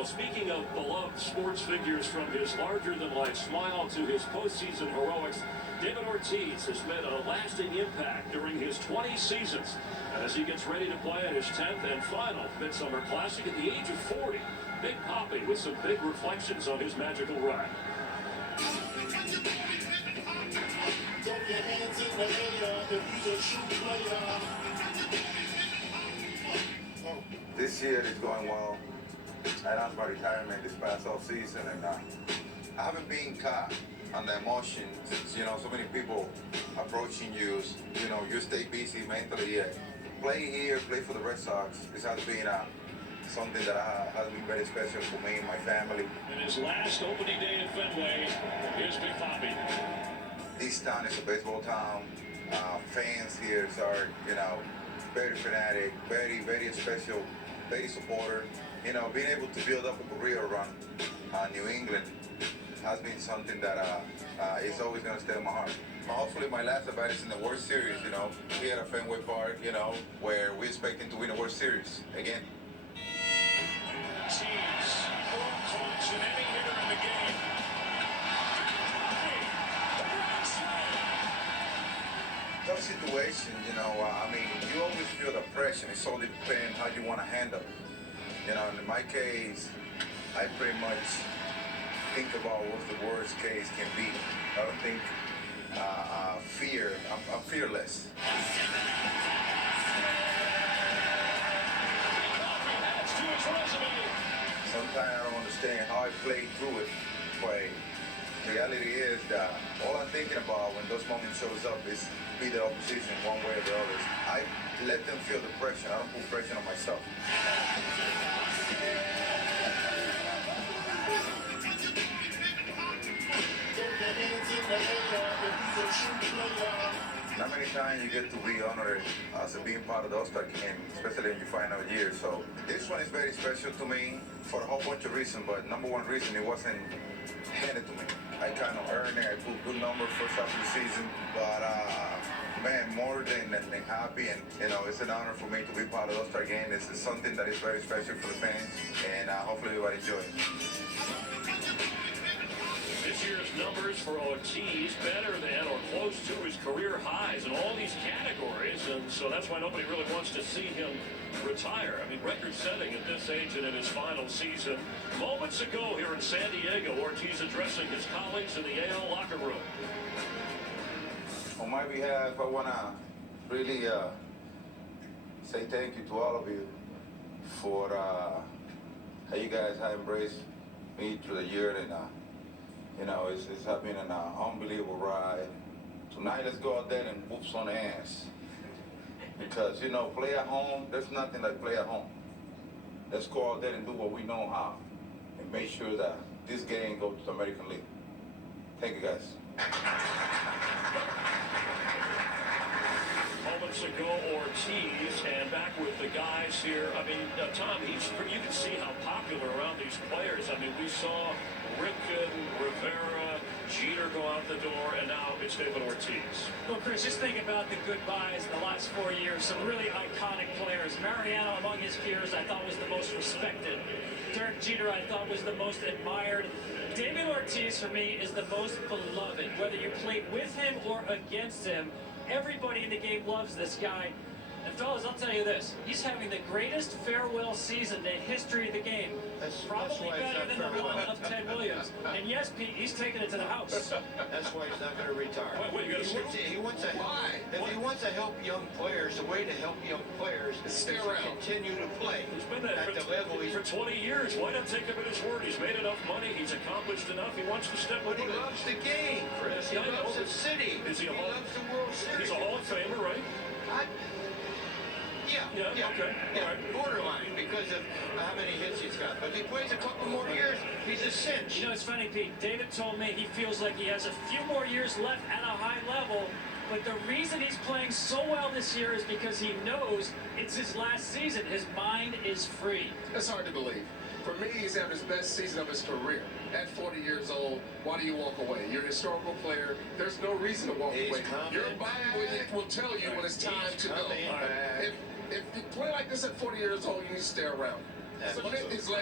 Well, speaking of beloved sports figures, from his larger-than-life smile to his postseason heroics, David Ortiz has made a lasting impact during his 20 seasons as he gets ready to play in his 10th and final Midsummer Classic at the age of 40. Big Papi with some big reflections on his magical ride. This year is going well. I announced my retirement this past off season, and I haven't been caught on the emotions. So many people approaching you. You stay busy mentally. Play here, play for the Red Sox. This has been something that has been very special for me and my family. In his last opening day at Fenway, here's Big Papi. This town is a baseball town. Fans here are, very fanatic, very, very special, very supporter. Being able to build up a career around New England has been something that is always going to stay in my heart. Hopefully my last at-bat is in the World Series, here at Fenway Park, where we're expecting to win a World Series again. Tough situation, you always feel the pressure. It's all depends how you want to handle it. In my case, I pretty much think about what the worst case can be. I don't think fear. I'm fearless. Sometimes I don't understand how I play through it, but reality is that all I'm thinking about when those moments shows up is be the opposition one way or the other. I let them feel the pressure. I don't put pressure on myself. Not many times you get to be honored as being part of the All-Star game, especially in your final year. So this one is very special to me for a whole bunch of reasons, but number one reason, it wasn't handed to me. I kind of earned it. I put good numbers first half of the season, but man, more than happy, and it's an honor for me to be part of the All-Star game. This is something that is very special for the fans, and hopefully everybody enjoy it. This year's numbers for Ortiz better than or close to his career highs in all these categories, and so that's why nobody really wants to see him retire. Record-setting at this age and in his final season. Moments ago here in San Diego, Ortiz addressing his colleagues in the AL locker room. On my behalf, I want to really say thank you to all of you for how you guys have embraced me through the year, and it's been an unbelievable ride. Tonight, let's go out there and whoop some ass. Because, play at home, there's nothing like play at home. Let's go out there and do what we know how, and make sure that this game goes to the American League. Thank you, guys. Moments ago, Ortiz, and back with the guys here. Tom, you can see how popular around these players. We saw Ripken, Rivera, Jeter go out the door, and now it's David Ortiz. Well, Chris, just think about the goodbyes in the last 4 years. Some really iconic players. Mariano, among his peers, I thought was the most respected. Derek Jeter, I thought, was the most admired. David Ortiz, for me, is the most beloved. Whether you played with him or against him, everybody in the game loves this guy. And fellas, I'll tell you this, he's having the greatest farewell season in the history of the game. Probably better than the one of Ted Williams. And yes, Pete, he's taking it to the house. That's why he's not going to retire. Wait, you gotta he wants to help young players. The way to help young players is to continue to play. He's been that at the level for 20 years. Why not take him at his word? He's made enough money. He's accomplished enough. He wants to step But away. he loves the game, Chris. He loves the city. Is he loves the World Series. He's a Hall of Famer, right? Yeah, okay. Yeah, all right. Borderline because of how many hits he's got. But if he plays a couple more years, he's a cinch. It's funny, Pete. David told me he feels like he has a few more years left at a high level. But the reason he's playing so well this year is because he knows it's his last season. His mind is free. That's hard to believe. For me, he's having his best season of his career. At 40 years old, why do you walk away? You're a historical player. There's no reason to walk away. Your body will tell you when it's time to go. If you play like this at 40 years old, you need to stay around.